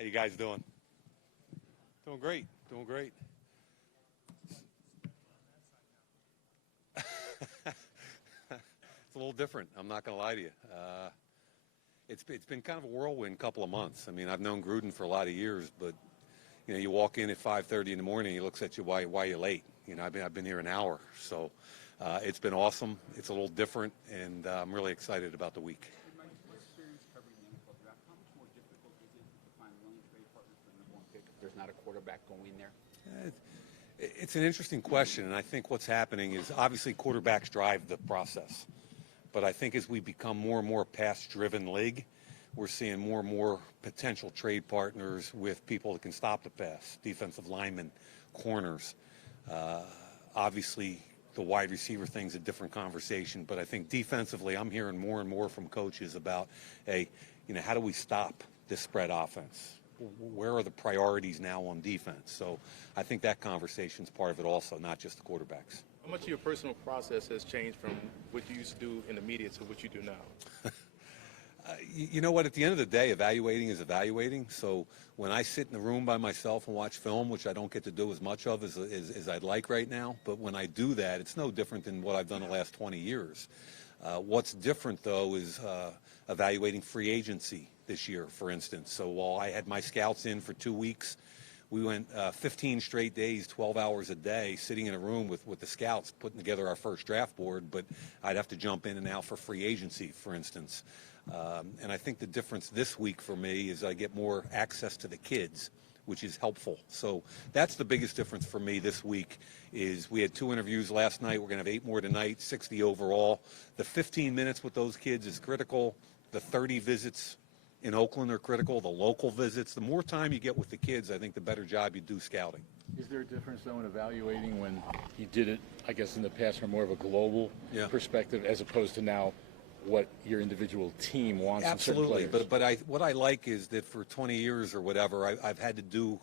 How you guys doing? Doing great. Doing great. It's a little different. I'm not going to lie to you. It's been kind of a whirlwind couple of months. I mean, I've known Gruden for a lot of years, but you know, you walk in at 5:30 in the morning, he looks at you, why you late? You know, I've been here an hour, so it's been awesome. It's a little different, and I'm really excited about the week. What experience covering the NFL draft? How much more difficult is it to find willing trade partners for the number one pick if there's not a quarterback going there? It's an interesting question, and I think what's happening is obviously quarterbacks drive the process. But I think as we become more and more pass-driven league, we're seeing more and more potential trade partners with people that can stop the pass, defensive linemen, corners. Obviously, the wide receiver thing's a different conversation, but I think defensively, I'm hearing more and more from coaches about, hey, you know, how do we stop this spread offense? Where are the priorities now on defense? So I think that conversation's part of it also, not just the quarterbacks. How much of your personal process has changed from what you used to do in the media to what you do now? You know what? At the end of the day, evaluating is evaluating. So when I sit in the room by myself and watch film, which I don't get to do as much of as I'd like right now, but when I do that, it's no different than what I've done the last 20 years. What's different, though, is evaluating free agency this year, for instance. So while I had my scouts in for 2 weeks, we went 15 straight days, 12 hours a day, sitting in a room with the scouts, putting together our first draft board, but I'd have to jump in and out for free agency, for instance. And I think the difference this week for me is I get more access to the kids, which is helpful. So that's the biggest difference for me this week is we had 2 interviews last night. We're going to have 8 more tonight, 60 overall. The 15 minutes with those kids is critical. The 30 visits in Oakland are critical, the local visits. The more time you get with the kids, I think the better job you do scouting. Is there a difference, though, in evaluating when you did it, I guess, in the past from more of a global perspective as opposed to now what your individual team wants? Absolutely, but what I like is that for 20 years or whatever, I've had to do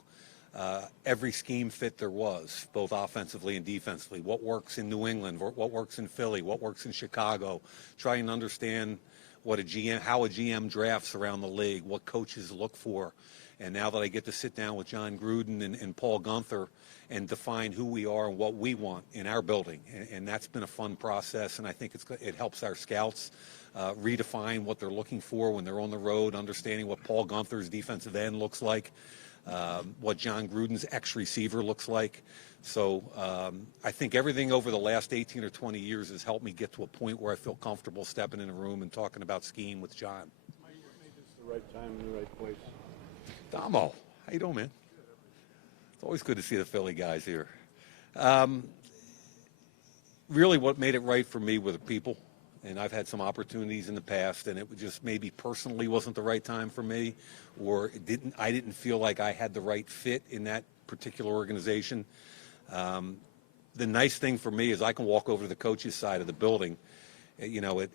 every scheme fit there was, both offensively and defensively. What works in New England, what works in Philly, what works in Chicago. Try and understand what how a GM drafts around the league, what coaches look for. And now that I get to sit down with John Gruden and Paul Guenther and define who we are and what we want in our building, and that's been a fun process, and I think it helps our scouts redefine what they're looking for when they're on the road, understanding what Paul Guenther's defensive end looks like, what John Gruden's ex-receiver looks like. So I think everything over the last 18 or 20 years has helped me get to a point where I feel comfortable stepping in a room and talking about scheme with John. Mike, what made this the right time and the right place? Damo, how you doing, man? It's always good to see the Philly guys here. Really what made it right for me were the people, and I've had some opportunities in the past, and it just maybe personally wasn't the right time for me, or I didn't feel like I had the right fit in that particular organization. The nice thing for me is I can walk over to the coach's side of the building, you know, at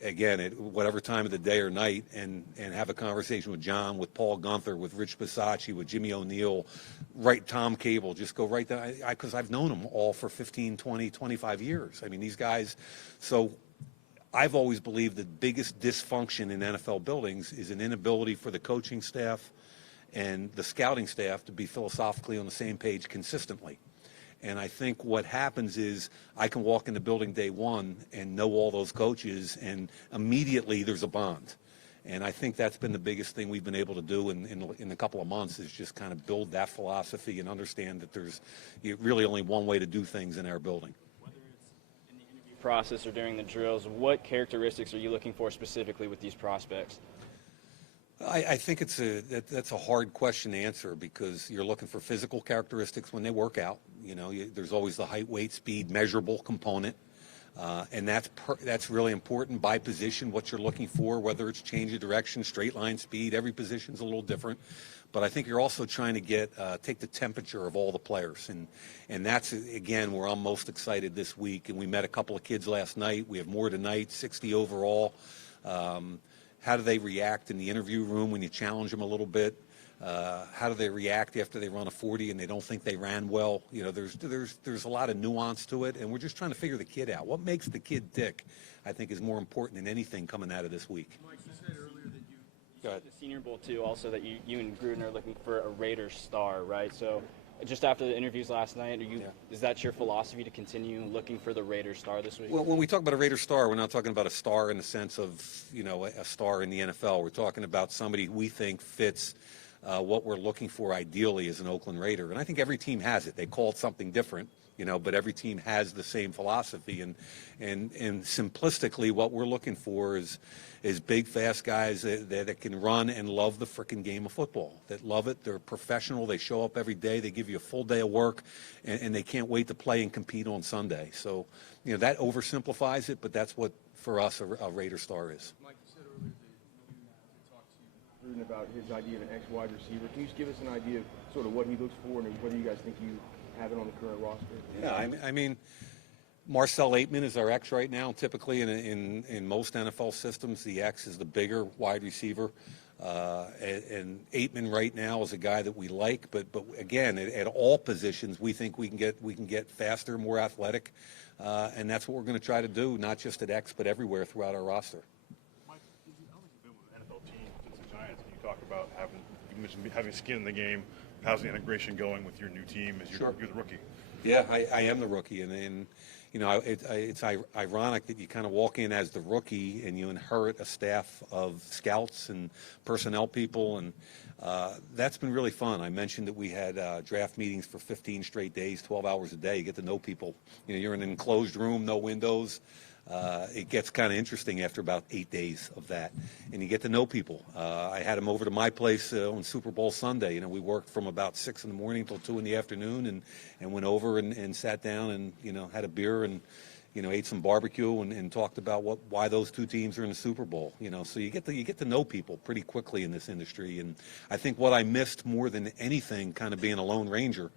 whatever time of the day or night, and have a conversation with John, with Paul Guenther, with Rich Bisacci, with Jimmy O'Neill, right, Tom Cable, just go right there, because I've known them all for 15, 20, 25 years. I mean, these guys, so I've always believed the biggest dysfunction in NFL buildings is an inability for the coaching staff and the scouting staff to be philosophically on the same page consistently. And I think what happens is I can walk in the building day one and know all those coaches, and immediately there's a bond. And I think that's been the biggest thing we've been able to do in a couple of months is just kind of build that philosophy and understand that there's really only one way to do things in our building. Whether it's in the interview process or during the drills, what characteristics are you looking for specifically with these prospects? I think that's a hard question to answer because you're looking for physical characteristics when they work out. You know, there's always the height, weight, speed, measurable component, and that's really important by position, what you're looking for, whether it's change of direction, straight line speed. Every position's a little different. But I think you're also trying to take the temperature of all the players. And that's, again, where I'm most excited this week. And we met a couple of kids last night. We have more tonight, 60 overall. How do they react in the interview room when you challenge them a little bit? How do they react after they run a 40 and they don't think they ran well? You know, there's a lot of nuance to it, and we're just trying to figure the kid out. What makes the kid tick, I think, is more important than anything coming out of this week. Mike, you said earlier that you The Senior Bowl too. Also, that you and Gruden are looking for a Raiders star, right? So, just after the interviews last night, is that your philosophy to continue looking for the Raiders star this week? Well, when we talk about a Raider star, we're not talking about a star in the sense of, a star in the NFL. We're talking about somebody we think fits what we're looking for ideally as an Oakland Raider. And I think every team has it. They call it something different, but every team has the same philosophy. And simplistically, what we're looking for is big, fast guys that can run and love the frickin' game of football, that love it. They're professional. They show up every day. They give you a full day of work, and they can't wait to play and compete on Sunday. So, that oversimplifies it, but that's what, for us, a Raider star is. Mike, you said earlier that you talked to Gruden about his idea of an X-wide receiver. Can you just give us an idea of sort of what he looks for and whether you guys think you have it on the current roster? Yeah, I mean, Marcel Aitman is our X right now. Typically, in most NFL systems, the X is the bigger wide receiver. And Aitman right now is a guy that we like, but again, at all positions, we think we can get faster, more athletic, and that's what we're going to try to do, not just at X, but everywhere throughout our roster. Mike, how long have you been with an NFL team since the Giants? And you talk about having skin in the game. How's the integration going with your new team as you're the rookie? Yeah, I am the rookie, and it's ironic that you kind of walk in as the rookie and you inherit a staff of scouts and personnel people, and that's been really fun. I mentioned that we had draft meetings for 15 straight days, 12 hours a day. You get to know people. You're in an enclosed room, no windows. It gets kind of interesting after about 8 days of that, and you get to know people. I had them over to my place on Super Bowl Sunday. We worked from about 6 in the morning till 2 in the afternoon, and went over and sat down and had a beer and ate some barbecue and talked about why those two teams are in the Super Bowl. So you get to know people pretty quickly in this industry, and I think what I missed more than anything, kind of being a Lone Ranger,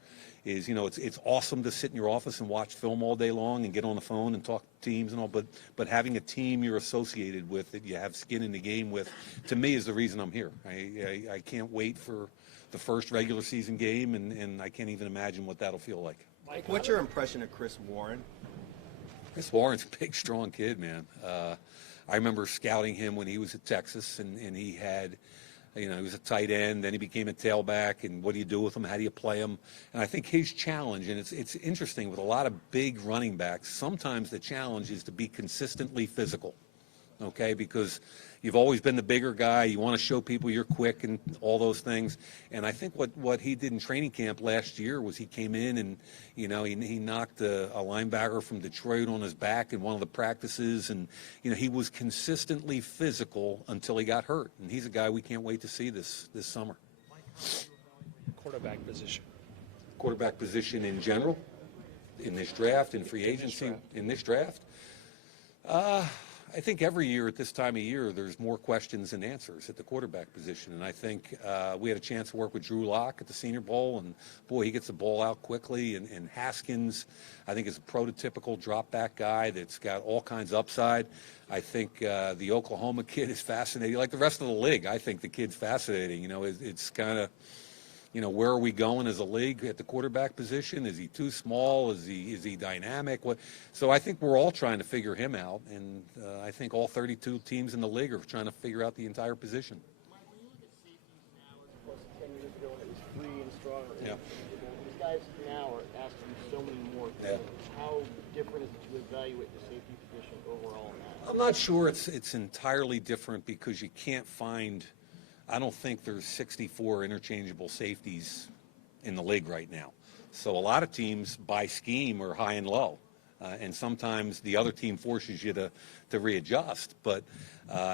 is it's awesome to sit in your office and watch film all day long and get on the phone and talk to teams and all, but having a team you're associated with, that you have skin in the game with, to me is the reason I'm here. I can't wait for the first regular season game, and I can't even imagine what that'll feel like. Mike, what's your impression of Chris Warren? Chris Warren's a big, strong kid, man. I remember scouting him when he was at Texas, and he had, he was a tight end, then he became a tailback, and what do you do with him? How do you play him? And I think his challenge, and it's interesting with a lot of big running backs, sometimes the challenge is to be consistently physical, okay? Because you've always been the bigger guy. You want to show people you're quick and all those things. And I think what he did in training camp last year was he came in and, he knocked a linebacker from Detroit on his back in one of the practices. And, he was consistently physical until he got hurt. And he's a guy we can't wait to see this summer. Mike, how do you evaluate quarterback position? Quarterback position in general, in this draft, in free agency, in this draft? I think every year at this time of year, there's more questions than answers at the quarterback position. And I think we had a chance to work with Drew Lock at the Senior Bowl, and boy, he gets the ball out quickly. And Haskins, I think, is a prototypical drop-back guy that's got all kinds of upside. I think the Oklahoma kid is fascinating. Like the rest of the league, I think the kid's fascinating. It's kind of, where are we going as a league at the quarterback position? Is he too small? Is he dynamic? So I think we're all trying to figure him out, and I think all 32 teams in the league are trying to figure out the entire position. Mike, when you look at safeties now as opposed to 10 years ago when it was free and strong, Yeah. these guys now are asked to do so many more things. Yeah. How different is it to evaluate the safety position overall in that? I'm not sure it's entirely different because you can't find. I don't think there's 64 interchangeable safeties in the league right now. So a lot of teams by scheme are high and low. And sometimes the other team forces you to readjust. But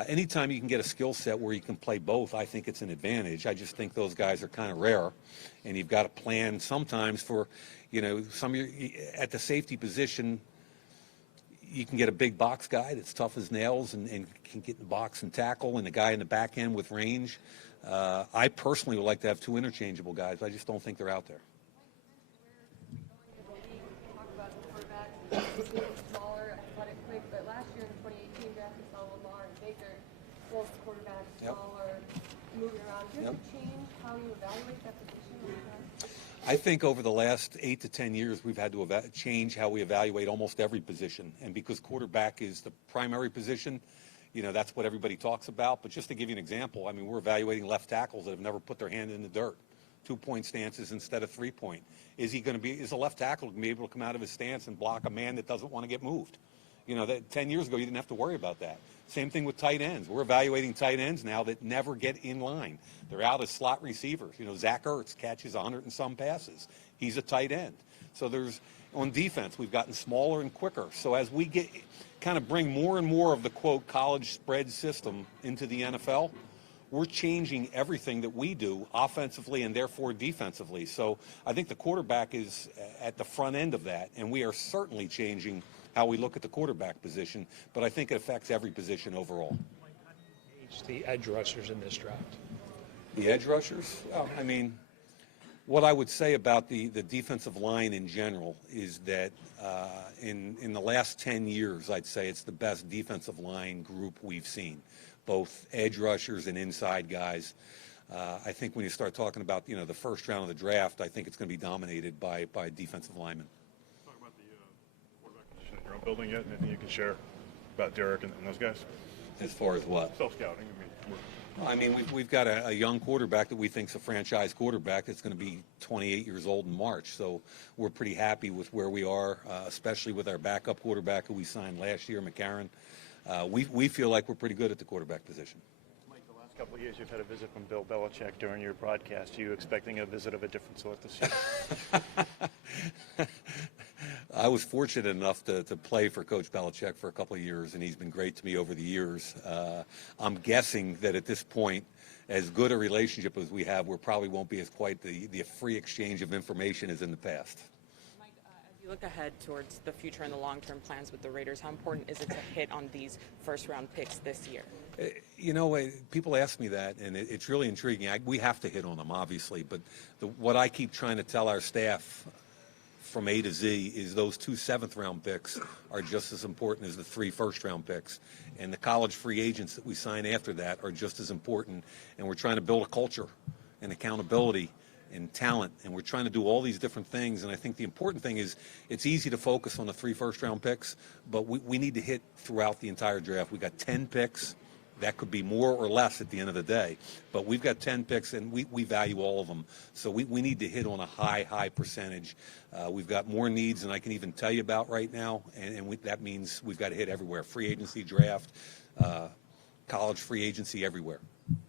anytime you can get a skill set where you can play both, I think it's an advantage. I just think those guys are kind of rare. And you've got to plan sometimes for, at the safety position, you can get a big box guy that's tough as nails and can get in the box and tackle, and a guy in the back end with range. I personally would like to have two interchangeable guys. I just don't think they're out there. Talk about the quarterbacks, smaller, athletic, quick, but last year in the 2018 draft, we saw Lamar and Baker, both quarterbacks, smaller, moving around. Does it change how you evaluate that position over time? I think over the last 8 to 10 years, we've had to change how we evaluate almost every position. And because quarterback is the primary position, that's what everybody talks about. But just to give you an example, I mean, we're evaluating left tackles that have never put their hand in the dirt. 2-point stances instead of 3-point. Is a left tackle going to be able to come out of his stance and block a man that doesn't want to get moved? That 10 years ago, you didn't have to worry about that. Same thing with tight ends. We're evaluating tight ends now that never get in line. They're out as slot receivers. Zach Ertz catches 100 and some passes. He's a tight end. So on defense, we've gotten smaller and quicker. So as we kind of bring more and more of the, quote, college spread system into the NFL, we're changing everything that we do offensively and therefore defensively. So I think the quarterback is at the front end of that, and we are certainly changing how we look at the quarterback position, but I think it affects every position overall. Mike, how do you gauge the edge rushers in this draft? The edge rushers? I mean, what I would say about the defensive line in general is that in the last 10 years, I'd say it's the best defensive line group we've seen, both edge rushers and inside guys. I think when you start talking about, the first round of the draft, I think it's going to be dominated by defensive linemen. Talk about the quarterback position that you're on building yet, and anything you can share about Derek and those guys? As far as what? Self-scouting. We've got a young quarterback that we think's a franchise quarterback that's going to be 28 years old in March. So we're pretty happy with where we are, especially with our backup quarterback who we signed last year, McCarron. We feel like we're pretty good at the quarterback position. Mike, the last couple of years you've had a visit from Bill Belichick during your broadcast. Are you expecting a visit of a different sort this year? I was fortunate enough to play for Coach Belichick for a couple of years, and he's been great to me over the years. I'm guessing that at this point, as good a relationship as we have, we probably won't be as quite the free exchange of information as in the past. Mike, as you look ahead towards the future and the long-term plans with the Raiders, how important is it to hit on these first-round picks this year? People ask me that, and it's really intriguing. We have to hit on them, obviously, but what I keep trying to tell our staff from A to Z is those 2 7th-round picks are just as important as the 3 first-round picks. And the college free agents that we sign after that are just as important. And we're trying to build a culture and accountability and talent. And we're trying to do all these different things. And I think the important thing is it's easy to focus on the 3 first-round picks, but we need to hit throughout the entire draft. We got 10 picks. That could be more or less at the end of the day. But we've got 10 picks, and we value all of them. So we need to hit on a high percentage. We've got more needs than I can even tell you about right now, and that means we've got to hit everywhere. Free agency, draft, college free agency, everywhere.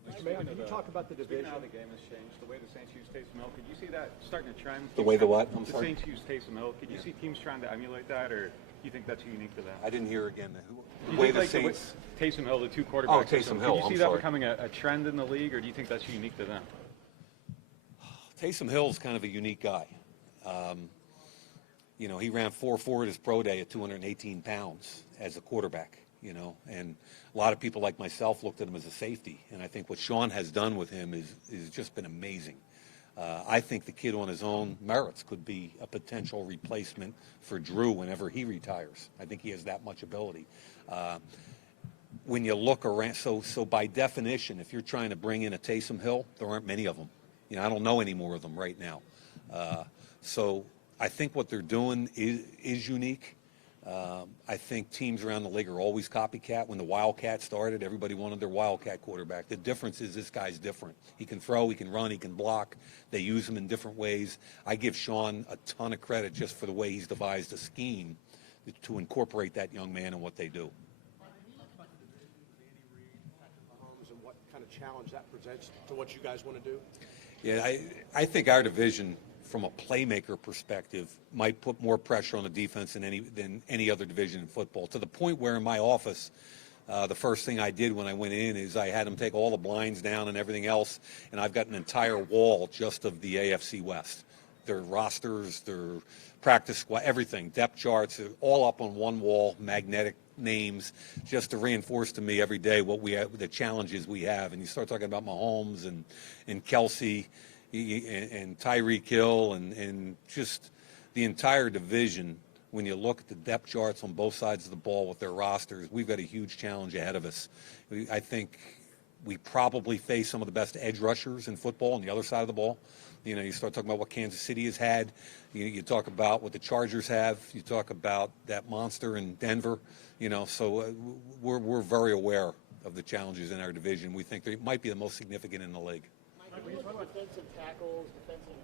Mr. Mayock, can you talk about the division? How the game has changed, the way the Saints use Taysom Hill. Could you see that starting to trend? The way the what? I'm the sorry? Saints use Taysom Hill. Could you see teams trying to emulate that, or do you think that's unique to them? I didn't hear again. Do you The way think, the like, Saints... Taysom Hill, the 2 quarterbacks. Oh, Taysom Hill, Could you see I'm that sorry. becoming a trend in the league, or do you think that's unique to them? Taysom Hill's kind of a unique guy. He ran 4.4 at his pro day at 218 pounds as a quarterback, and a lot of people like myself looked at him as a safety. And I think what Sean has done with him is just been amazing. I think the kid on his own merits could be a potential replacement for Drew whenever he retires. I think he has that much ability. When you look around, so by definition, if you're trying to bring in a Taysom Hill, there aren't many of them. I don't know any more of them right now. So I think what they're doing is unique. I think teams around the league are always copycat. When the Wildcat started, everybody wanted their Wildcat quarterback. The difference is this guy's different. He can throw, he can run, he can block. They use him in different ways. I give Sean a ton of credit just for the way he's devised a scheme to incorporate that young man in what they do. And what kind of challenge that presents to what you guys want to do? Yeah, I think our division, from a playmaker perspective, might put more pressure on the defense than any other division in football, to the point where in my office, the first thing I did when I went in is I had them take all the blinds down and everything else, and I've got an entire wall just of the AFC West. Their rosters, their practice squad, everything, depth charts, all up on one wall, magnetic names, just to reinforce to me every day what we have, the challenges we have. And you start talking about Mahomes and Kelsey and Tyreek Hill and just the entire division. When you look at the depth charts on both sides of the ball with their rosters, we've got a huge challenge ahead of us. I think We probably face some of the best edge rushers in football on the other side of the ball. You know, you start talking about what Kansas City has had. You talk about what the Chargers have. You talk about that monster in Denver. You know, so we're very aware of the challenges in our division. We think they might be the most significant in the league. Mike, when you talk about defensive tackles, defensive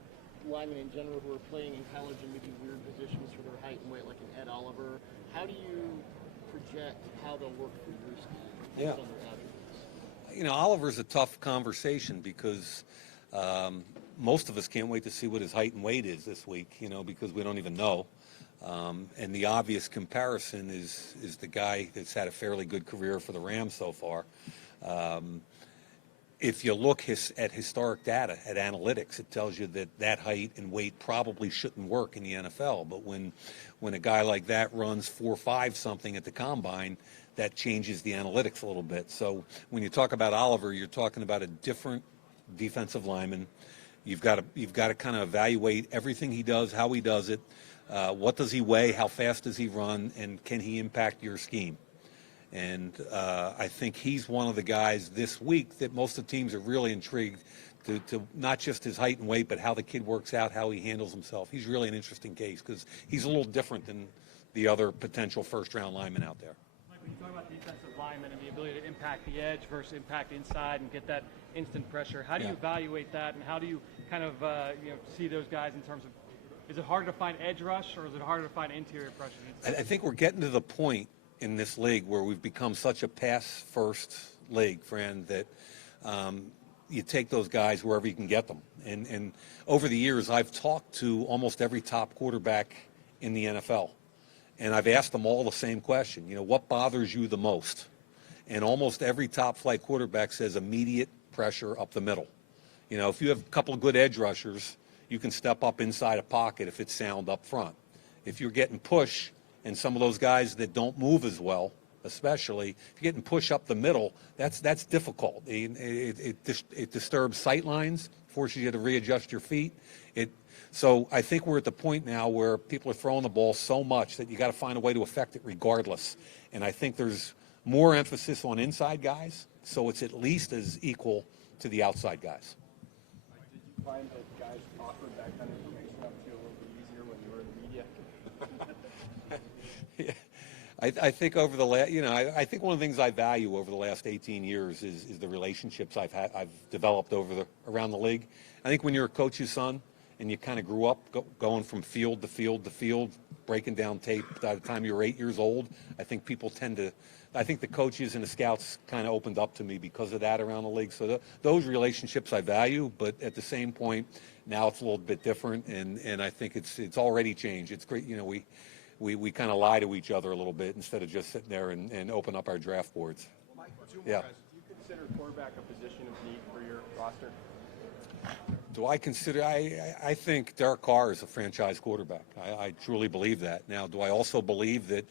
linemen in general who are playing in college in maybe weird positions for their height and weight, like an Ed Oliver, how do you project how they'll work for your scheme? Yeah. On their attributes? You know, Oliver's a tough conversation because most of us can't wait to see what his height and weight is this week, you know, because we don't even know. And the obvious comparison is the guy that's had a fairly good career for the Rams so far. If you look at historic data, at analytics, it tells you that that height and weight probably shouldn't work in the NFL. But when a guy like that runs 4.5 something at the combine, that changes the analytics a little bit. So when you talk about Oliver, you're talking about a different defensive lineman. You've got to kind of evaluate everything he does, how he does it, what does he weigh, how fast does he run, and can he impact your scheme? And I think he's one of the guys this week that most of the teams are really intrigued to not just his height and weight, but how the kid works out, how he handles himself. He's really an interesting case because he's a little different than the other potential first-round linemen out there. Mike, when you talk about defensive linemen and the ability to impact the edge versus impact inside and get that instant pressure, how do you evaluate that, and how do you kind of see those guys in terms of, is it harder to find edge rush or is it harder to find interior pressure? I think we're getting to the point in this league where we've become such a pass-first league, Fran, that you take those guys wherever you can get them. And over the years, I've talked to almost every top quarterback in the NFL, and I've asked them all the same question. You know, what bothers you the most? And almost every top-flight quarterback says immediate pressure up the middle. You know, if you have a couple of good edge rushers, you can step up inside a pocket if it's sound up front. If you're getting push, and some of those guys that don't move as well, especially, if you're getting push up the middle, that's difficult. It disturbs sight lines, forces you to readjust your feet. So I think we're at the point now where people are throwing the ball so much that you got to find a way to affect it regardless. And I think there's more emphasis on inside guys, so it's at least as equal to the outside guys. Did you find that guys offered that kind of information up to you a little bit easier when you were in the media? Yeah. I think over the last, I think one of the things I value over the last 18 years is the relationships I've developed around the league. I think when you're a coach's son and you kind of grew up going from field to field to field, breaking down tape by the time you were 8 years old, I think people I think the coaches and the scouts kind of opened up to me because of that around the league. So those relationships I value, but at the same point, now it's a little bit different, and I think it's already changed. It's great, we kind of lie to each other a little bit instead of just sitting there and open up our draft boards. Well, Mike, two more guys. Do you consider quarterback a position of need for your roster? Do I consider? I think Derek Carr is a franchise quarterback. I truly believe that. Now, do I also believe that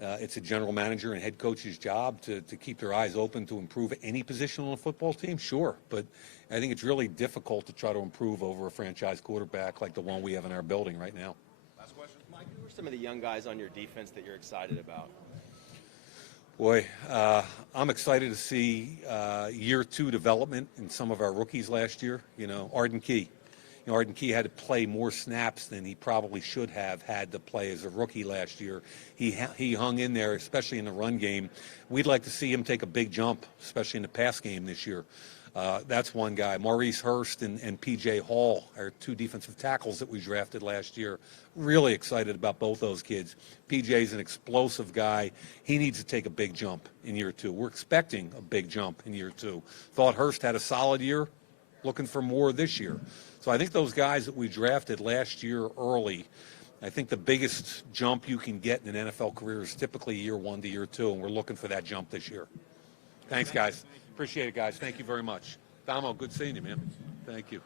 it's a general manager and head coach's job to keep their eyes open to improve any position on a football team? Sure, but I think it's really difficult to try to improve over a franchise quarterback like the one we have in our building right now. Last question. Mike, who are some of the young guys on your defense that you're excited about? Boy, I'm excited to see year 2 development in some of our rookies last year. Arden Key. Arden Key had to play more snaps than he probably should have had to play as a rookie last year. He hung in there, especially in the run game. We'd like to see him take a big jump, especially in the pass game this year. That's one guy. Maurice Hurst and P.J. Hall are 2 defensive tackles that we drafted last year. Really excited about both those kids. P.J.'s an explosive guy. He needs to take a big jump in year 2. We're expecting a big jump in year 2. Thought Hurst had a solid year. Looking for more this year. So I think those guys that we drafted last year early, I think the biggest jump you can get in an NFL career is typically year 1 to year 2, and we're looking for that jump this year. Thanks, guys. Appreciate it, guys. Thank you very much. Damo, good seeing you, man. Thank you.